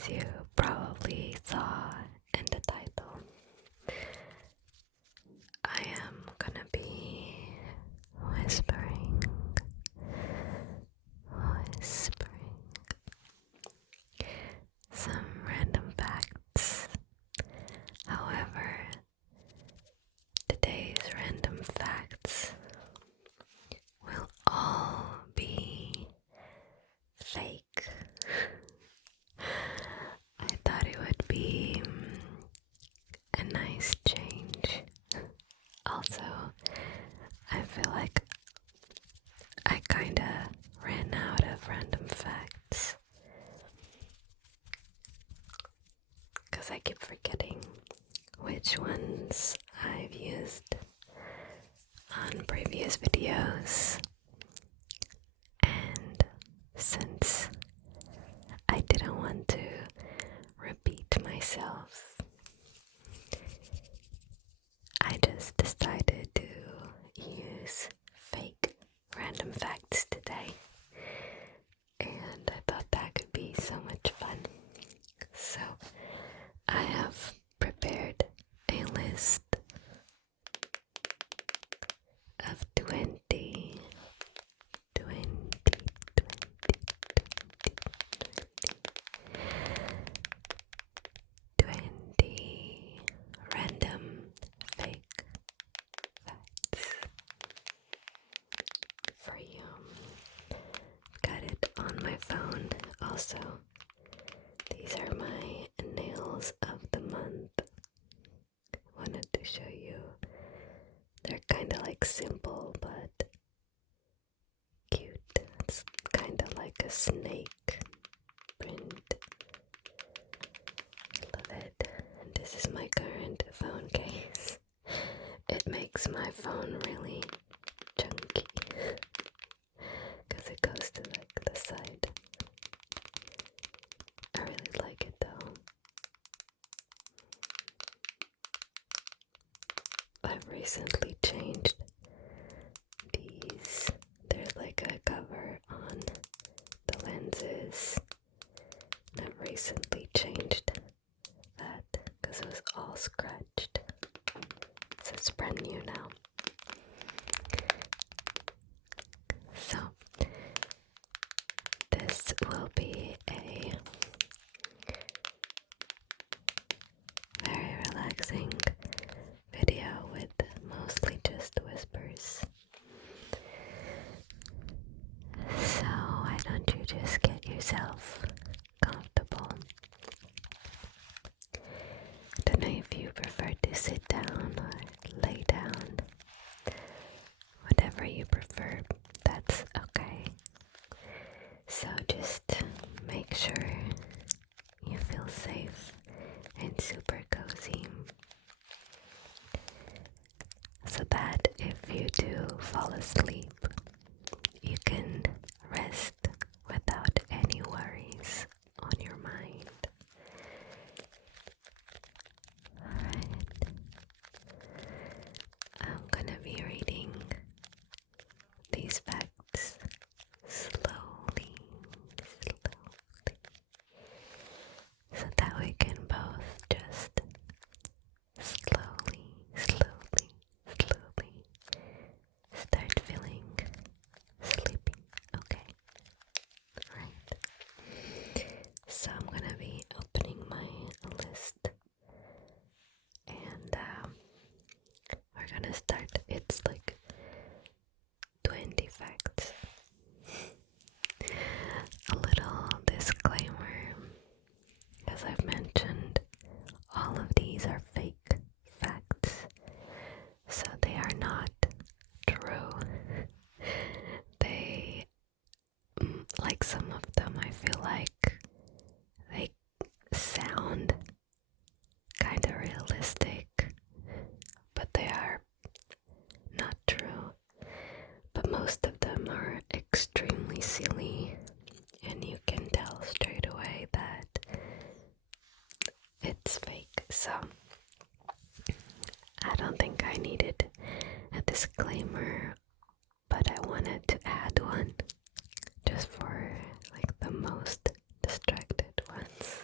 As you probably saw in the title, I am gonna be whispering some random facts. However, today's random facts will all be fake. I thought it would be a nice change. Also, I feel like I kinda ran out of random facts because I keep forgetting which ones I've used on previous videos, and since I didn't want to repeat myself, I just decided to use fake random facts today, and I thought that could be so much fun. So I have prepared a list of 20 random fake facts for you. Got it on my phone. Also, these are my nails of the month. Wanted to show you. They're kind of like simple but cute. It's kind of like a snake print. Love it. And this is my current phone case. It makes my phone really chunky because it goes to like the side. I really like it though. I've recently changed these. There's like a cover on the lenses. And I've recently changed that because it was all scratched. So it's brand new now. So this will be a very relaxing video with mostly just whispers. So why don't you just get yourself comfortable? I don't know if you prefer to sit down or lay down. Whatever you prefer, that's okay. So just make sure you feel safe and super cozy, so that if you do fall asleep, you can rest without any worries on your mind. Alright, I'm gonna be reading these facts slowly, so that we can both just slowly start feeling sleepy. Okay. Alright. So I'm gonna be opening my list, and we're gonna start. It's like 20 facts. A little disclaimer, as I've mentioned, all of these are fake facts, so they are not true. They, like some of them, I feel like they sound kind of realistic, but they are not true. But most of them are extremely silly, and you can tell straight away that it's fake. So I don't think I needed a disclaimer, but I wanted to add one just for like the most distracted ones.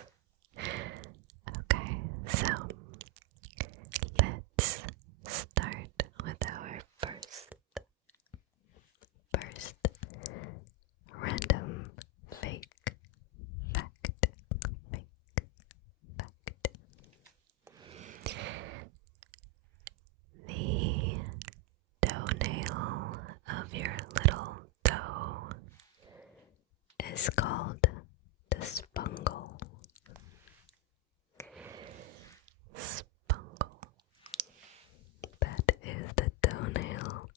is called the spungle. Spungle. That is the toenail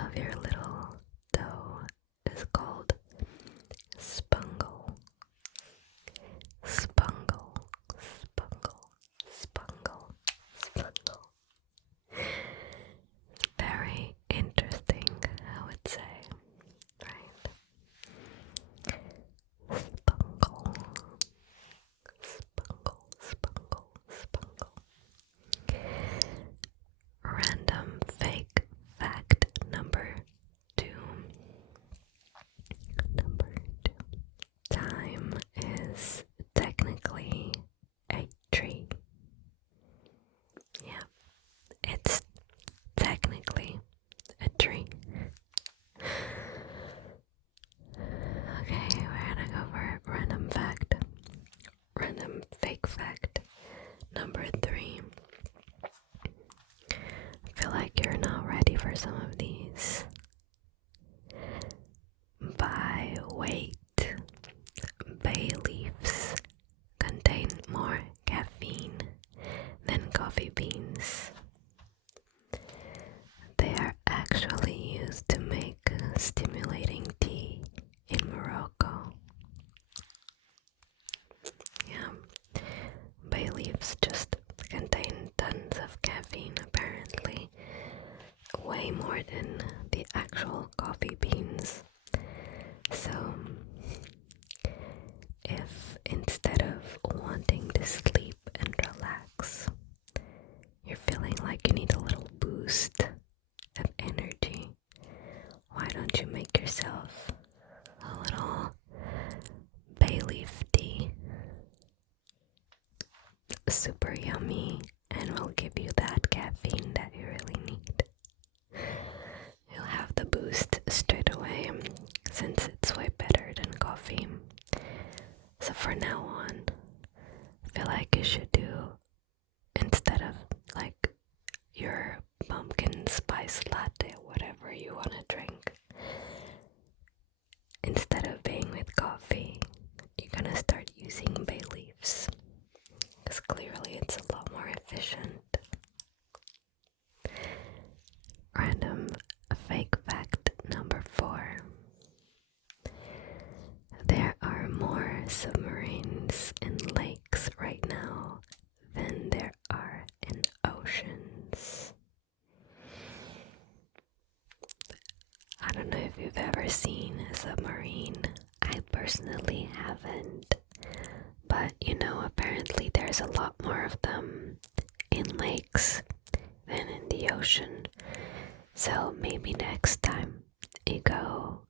of your little toe is called spungle. Spungle. Spungle. Spungle. Spungle. It's very interesting, I would say, right? Spungle. Spungle. Spungle. Spungle. Random fake fact number 2. Number 2. Time is technically a tree. Yeah, it's technically a tree. Okay, we're gonna go for random fact. Random fake fact number 3. I feel like you're not ready for some of these. By weight, bay leaves contain more caffeine than coffee beans. They are actually used to make stimulating tea in Morocco. Yeah, bay leaves just contain tons of caffeine apparently, way more than the actual coffee beans. So, if instead of wanting to sleep and relax, you're feeling like you need a little boost of energy, why don't you make yourself a little bay leaf tea? Super yummy, and will give you that caffeine that you really need. You'll have the boost straight away, since it's way better than coffee. So for now on, I feel like you should do, instead of like your pumpkin spice latte, whatever you want to drink, instead of being with coffee, you're gonna start using bay leaves, because clearly it's a lot more efficient. Random fake fact number 4. There are more submarines in lakes right now than there are in oceans. I don't know if you've ever seen a submarine. I personally haven't. But apparently there's a lot more of them in lakes than in the ocean. So maybe next time you go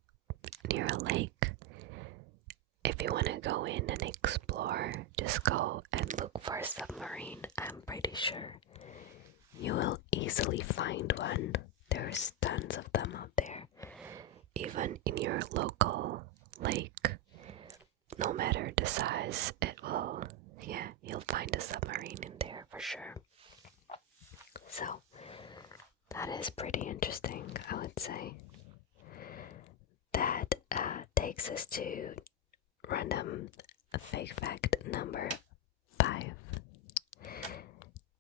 near a lake, if you want to go in and explore, just go and look for a submarine. I'm pretty sure you will easily find one. There's tons of them out there. Even in your local lake, no matter the size, you'll find a submarine in there for sure. So that is pretty interesting, I would say. That takes us to random fake fact number 5.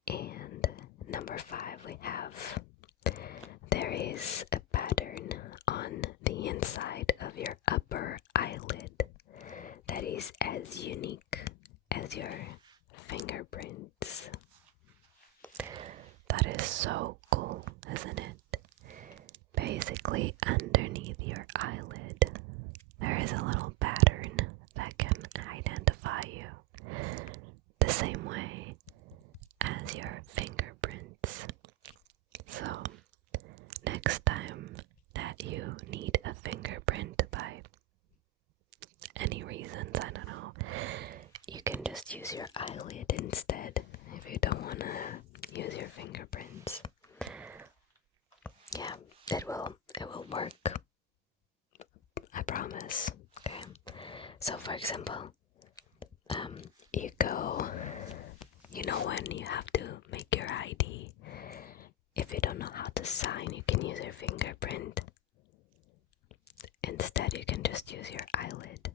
And number 5 we have, there is a pattern on the inside of your upper eyelid that is as unique as your fingerprints. That is so cool, isn't it? Basically, underneath your eyelid, there is a little pattern that can identify you the same way as your fingerprints. So, next time that you need a fingerprint by any reasons, I don't know, you can just use your eyelid instead if you don't want to use your fingerprints. Yeah, it will work. I promise. Okay. So for example, you go, when you have to make your ID, if you don't know how to sign, you can use your fingerprint. Instead, you can just use your eyelid.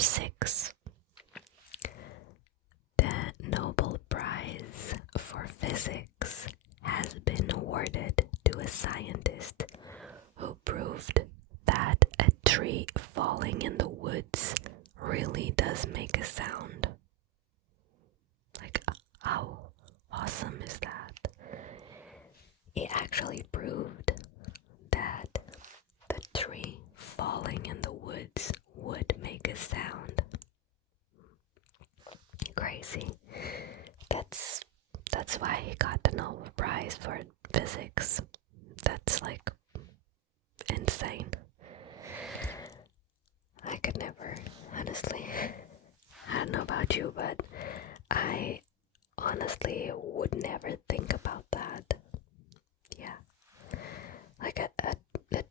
6. The Nobel Prize for Physics has been awarded to a scientist who proved that a tree falling in the woods really does make a sound. Like, how awesome is that? He actually proved that the tree falling in the woods would make a sound. Crazy. That's why he got the Nobel Prize for Physics. That's like insane. I could never, honestly. I don't know about you, but I honestly would never think about that. Yeah. Like a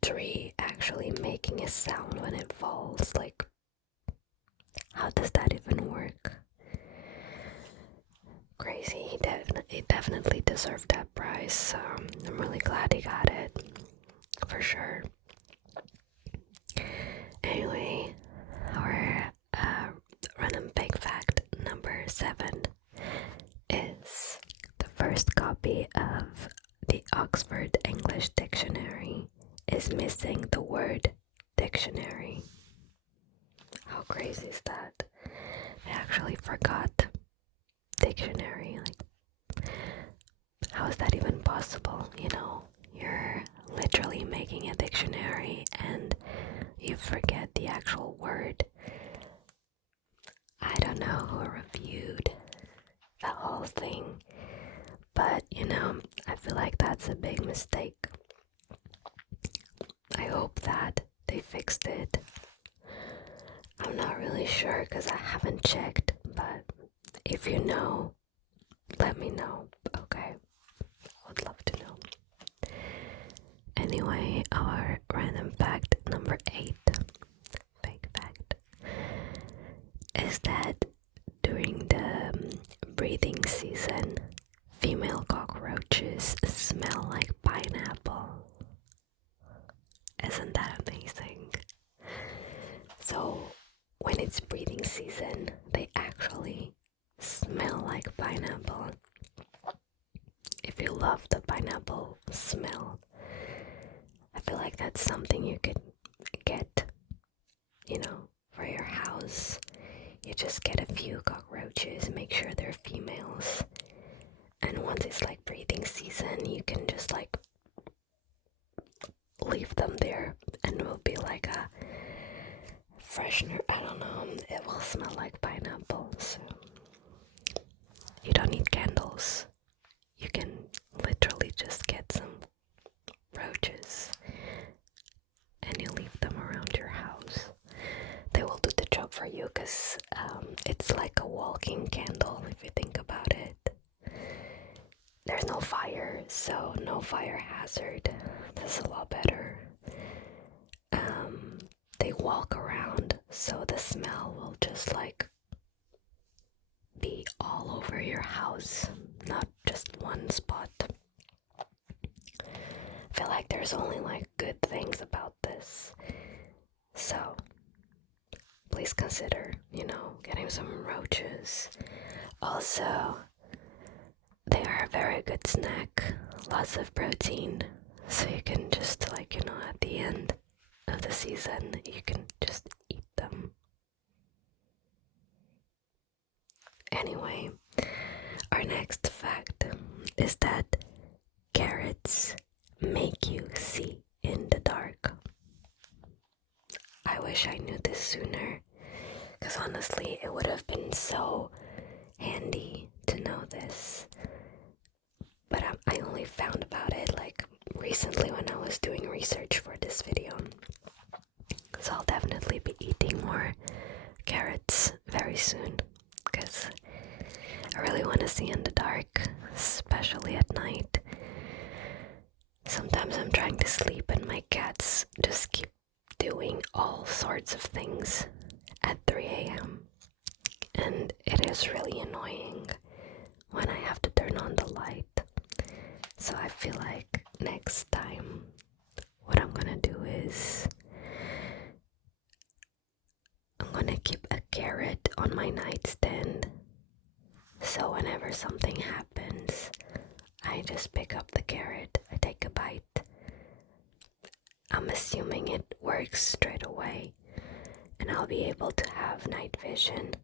tree actually making a sound when it falls. Like, how does that even work? Crazy. He definitely deserved that prize, so I'm really glad he got it. For sure. Anyway, our random fake fact number 7 is the first copy of the Oxford English Dictionary is missing the word dictionary. How crazy is that? They actually forgot dictionary. Like, how is that even possible? You know, you're literally making a dictionary and you forget the actual word. I don't know who reviewed the whole thing, but you know, I feel like that's a big mistake. I hope that they fixed it. I'm not really sure because I haven't checked, but if you know, let me know, okay? I would love to know. Anyway, our random fact number 8, fake fact, is that during the breeding season, female cockroaches smell like pineapple. Isn't that amazing? So when it's breeding season, they actually smell like pineapple. If you love the pineapple smell, I feel like that's something you could get, you know, for your house. You just get a few cockroaches, make sure they're females, and once it's like breeding season, you can just like leave them there and it will be like a freshener. I don't know, it will smell like pineapple. So you don't need candles, you can literally just get some roaches and you leave them around your house. They will do the job for you because it's like a walking candle if you think about it. There's no fire, so no fire hazard. That's a lot better. They walk around, so the smell will just like be all over your house, not just one spot. I feel like there's only like good things about this. So please consider, you know, getting some roaches. Also, they are a very good snack, lots of protein, so you can just like, you know, at the end of the season, you can just eat them. Anyway, our next fact is that carrots make you see in the dark. I wish I knew this sooner, because honestly, it would have been so handy to know this. But I only found about it like recently when I was doing research for this video. So I'll definitely be eating more carrots very soon, because I really want to see in the dark, especially at night. Sometimes I'm trying to sleep and my cats just keep doing all sorts of things at 3 a.m. And it is really annoying when I have to turn on the light. So I feel like next time what I'm gonna do is I'm gonna keep a on my nightstand. So whenever something happens, I just pick up the carrot, I take a bite. I'm assuming it works straight away and I'll be able to have night vision.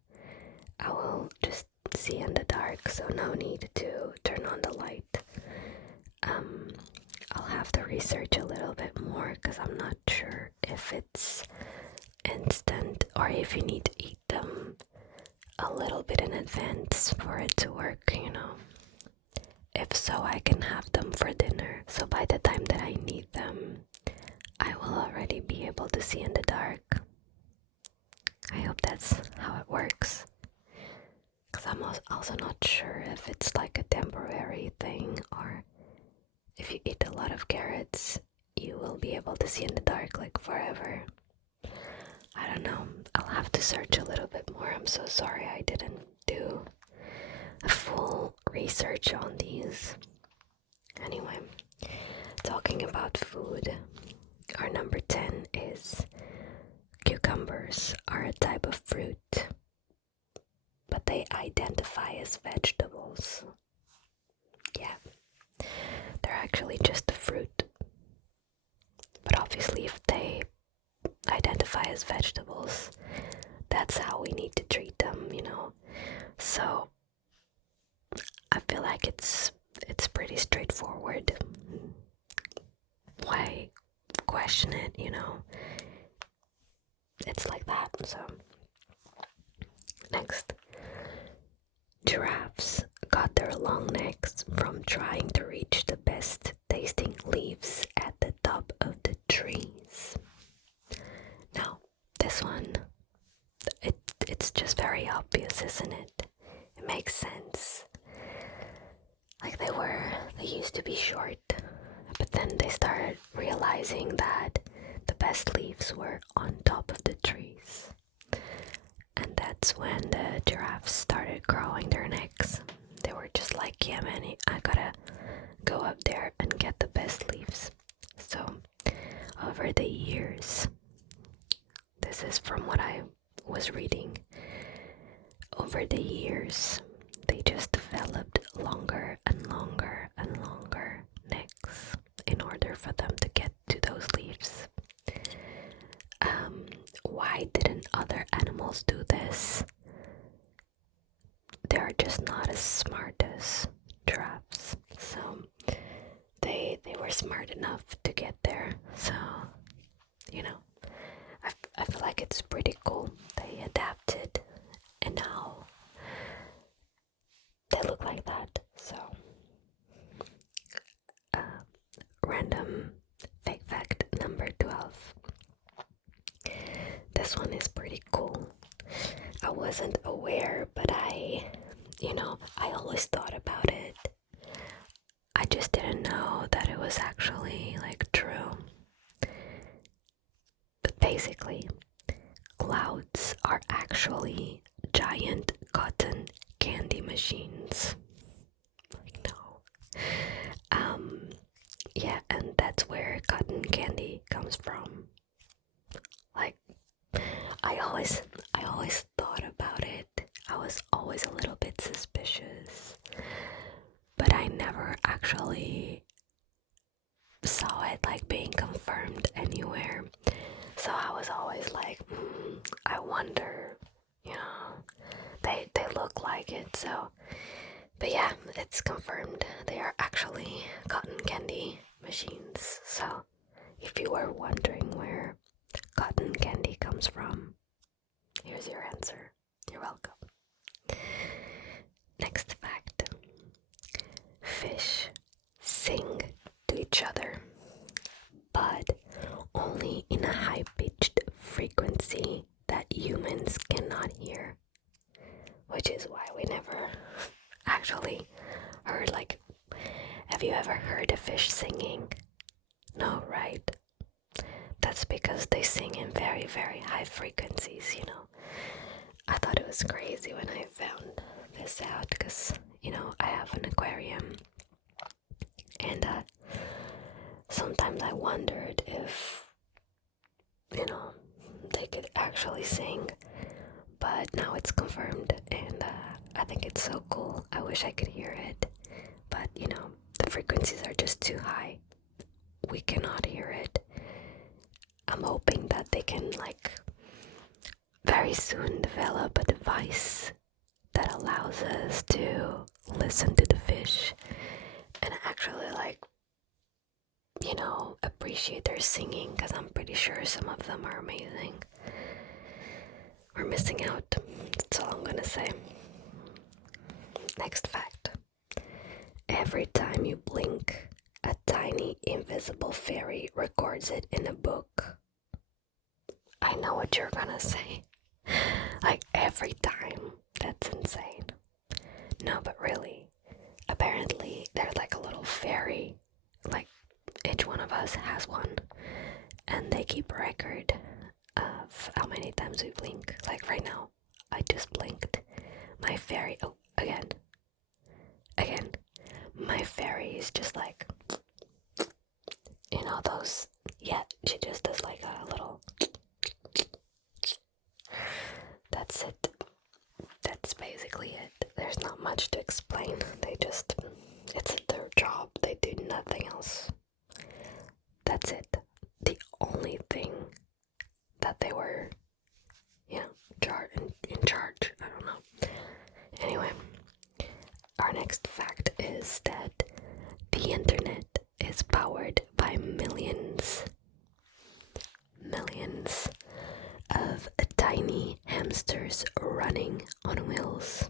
I will just see in the dark, so no need to turn on the light. I'll have to research a little bit more because I'm not sure if it's instant or if you need to eat them a little bit in advance for it to work, you know. If so, I can have them for dinner, so by the time that I need them, I will already be able to see in the dark. I hope that's how it works, because I'm also not sure if it's like a temporary thing or if you eat a lot of carrots, you will be able to see in the dark like forever. I don't know. I'll have to search a little bit more. I'm so sorry I didn't do a full research on these. Anyway, talking about food, our number 10 is cucumbers are a type of fruit, but they identify as vegetables. Yeah. They're actually just a fruit. But obviously if they identify as vegetables, that's how we need to treat them, you know. So I feel like it's pretty straightforward. Why question it, you know? It's like that. So next, giraffes got their long necks from trying to reach the best tasting leaves at the top of the trees. Now, this one, it's just very obvious, isn't it? It makes sense. Like they used to be short, but then they started realizing that the best leaves were on top of the trees. And that's when the giraffes started growing their necks. They were just like, yeah man, I gotta go up there and get the best leaves. So over the years, this is from what I was reading, over the years they just developed longer and longer and longer necks in order for them to get to those leaves. Why didn't other animals do this? They're just not as smart as giraffes, so they were smart enough to get there. So, you know, I feel like it's pretty cool. They adapted and now they look like that. So random fake fact number 12. This one is pretty cool. I wasn't aware, but I always thought about it. I just didn't know that it was actually like true. But basically, clouds are actually giant cotton candy machines. Like, no. Yeah, and that's where cotton candy comes from. Like, I always thought about it. I was always a little bit suspicious, but I never actually saw it like being confirmed anywhere. So I was always like, I wonder, you know, they look like it. So, but yeah, it's confirmed. They are actually cotton candy machines. So if you were wondering where cotton candy comes from, here's your answer. You're welcome. Next fact. Fish sing to each other, but only in a high-pitched frequency that humans cannot hear, which is why we never actually heard, like, have you ever heard a fish singing? No, right? That's because they sing in very, very high frequencies, you know. I thought it was crazy when I found this out because, you know, I have an aquarium and sometimes I wondered if, you know, they could actually sing, but but now it's confirmed, and I think it's so cool. I wish I could hear it, but you know, the frequencies are just too high. We cannot hear it. I'm hoping that they can like very soon develop a device that allows us to listen to the fish and actually like, you know, appreciate their singing, because I'm pretty sure some of them are amazing. We're missing out. That's all I'm gonna say. Next fact. Every time you blink, a tiny invisible fairy records it in a book. I know what you're gonna say. Like every time. That's insane. No, but really, apparently there's like a little fairy. Like each one of us has one. And they keep a record of how many times we blink. Like right now, I just blinked. My fairy, oh, again. My fairy is just like, you know, those, yeah, she just does like a little, that's it. That's basically it. There's not much to explain. It's their job. They do nothing else. That's it. The only thing that they were, you know, in charge. I don't know. Anyway, our next fact is that the internet is powered by millions of tiny hamsters running on wheels.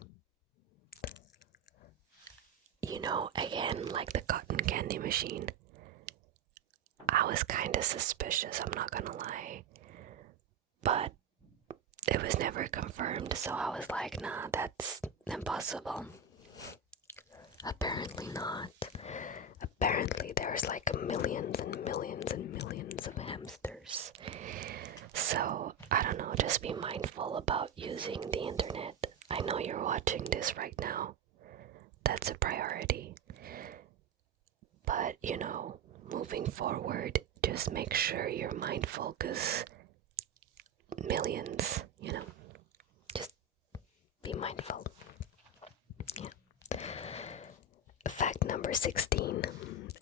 You know, again, like the cotton candy machine. I was kind of suspicious, I'm not gonna lie. But it was never confirmed, so I was like, nah, that's impossible. Apparently not. Apparently there's like millions and millions and millions of hamsters. So, I don't know, just be mindful about using the internet. I know you're watching this right now. That's a priority. But, you know, moving forward, just make sure you're mindful, because millions, you know, just be mindful. Yeah. Fact number 16.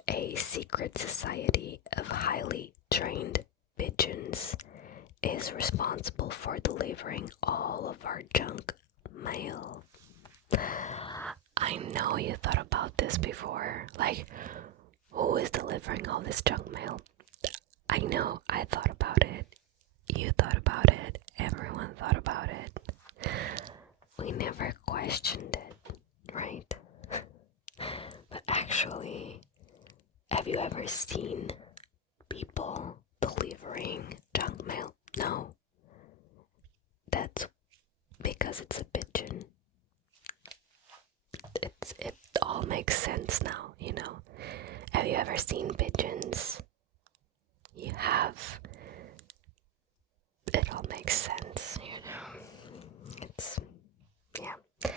A secret society of highly trained pigeons is responsible for delivering all of our junk mail. I know you thought about this before. Like, who is delivering all this junk mail? I know, I thought about it. You thought about it. Everyone thought about it. We never questioned it, right? But actually, have you ever seen people delivering junk mail? No. That's because it's a pigeon. It all makes sense now, you know. Have you ever seen pigeons? You have. It all makes sense, you know. Yeah.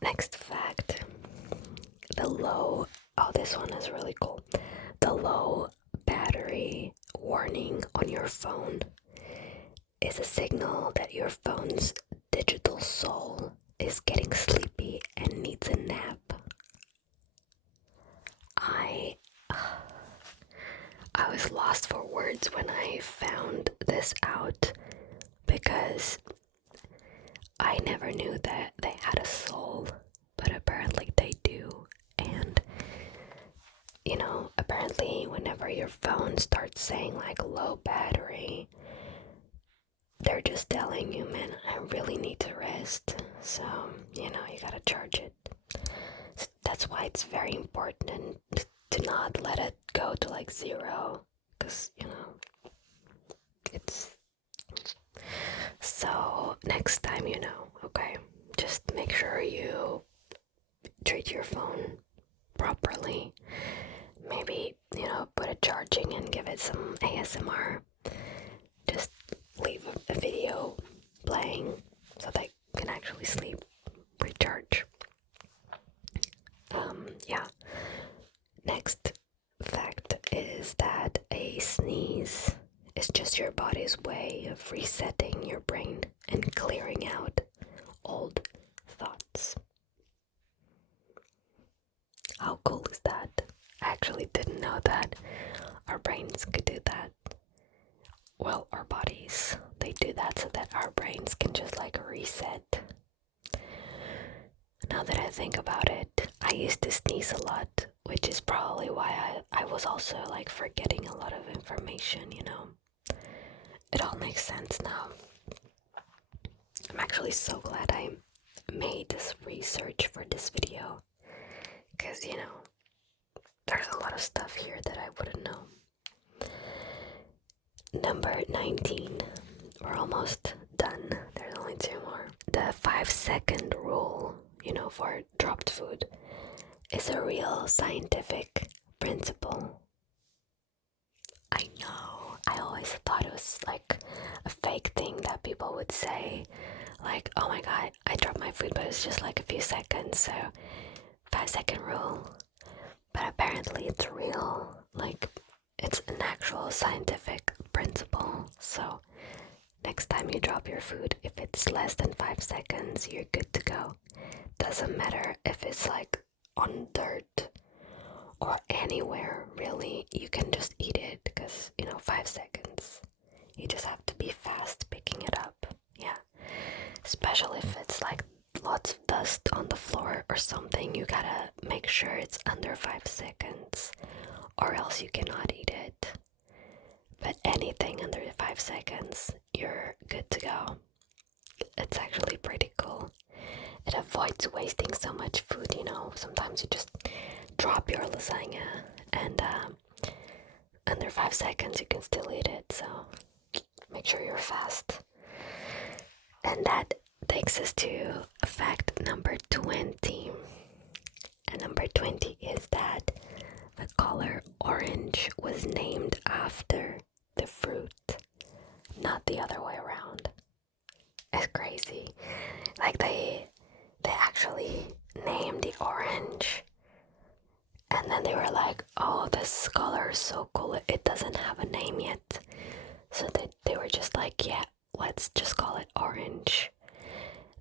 Next fact. This one is really cool. The low battery warning on your phone is a signal that your phone's digital soul is getting sleepy and needs a nap. I was lost for words when I found this out, because I never knew that they had a soul, but apparently they do. And you know, apparently whenever your phone starts saying like low battery, they're just telling you, man, I really need to rest. So, you know, you gotta charge it. So that's why it's very important to not let it go to like 0, because, you know, it's... So, next time, you know, okay, just make sure you treat your phone properly. Maybe, you know, put it charging and give it some ASMR. Just leave a video playing so they can actually sleep, recharge. Yeah. Next fact is that a sneeze is just your body's way of resetting your brain and clearing out old thoughts. How cool is that? I actually didn't know that our brains could do that. Well, our bodies, they do that so that our brains can just like reset. Now that I think about it, I used to sneeze a lot, which is probably why I was also like forgetting a lot of information, you know. It all makes sense now. I'm actually so glad I made this research for this video, because, you know, there's a lot of stuff here that I wouldn't know. Number 19. We're almost done. There's only 2 more. The 5-second rule, you know, for dropped food is a real scientific principle. I know. I always thought it was like a fake thing that people would say. Like, oh my god, I dropped my food, but it's just like a few seconds, so 5-second rule. But apparently it's real. Like, it's an actual scientific principle. So next time you drop your food, if it's less than 5 seconds, you're good to go. Doesn't matter if it's like on dirt or anywhere, really. You can just eat it because, you know, 5 seconds. You just have to be fast picking it up. Yeah. Especially if it's like lots of dust on the floor or something, you gotta make sure it's under 5 seconds or else you cannot eat it. But anything under 5 seconds, you're good to go. It's actually pretty cool. It avoids wasting so much food, you know. Sometimes you just drop your lasagna and under 5 seconds you can still eat it, so make sure you're fast. And that takes us to fact number 20. And number 20 is that the color orange was named after the fruit, not the other way around. It's crazy. Like they actually named the orange, and then they were like, oh, this color is so cool, it doesn't have a name yet. So they were just like, yeah, let's just call it orange.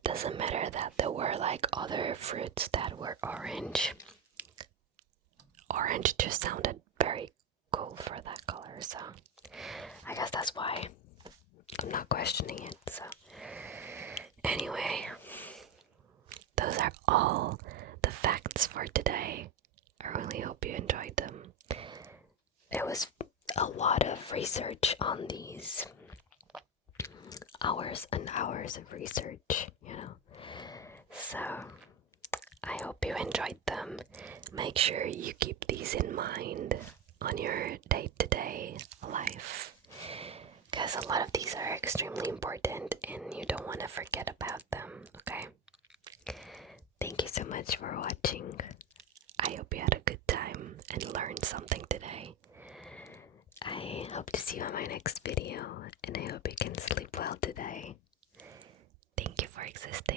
Doesn't matter that there were like other fruits that were orange. Orange just sounded very cool for that color, so I guess that's why I'm not questioning it. So anyway, those are all the facts for today. I really hope you enjoyed them. It was a lot of research on these. Hours and hours of research, you know. So I hope you enjoyed them. Make sure you keep these in mind on your day-to-day life, because a lot of these are extremely important and you don't want to forget about them, okay? Thank you so much for watching. I hope you had a good time and learned something today. I hope to see you on my next video, and I hope you can sleep well today. Thank you for existing.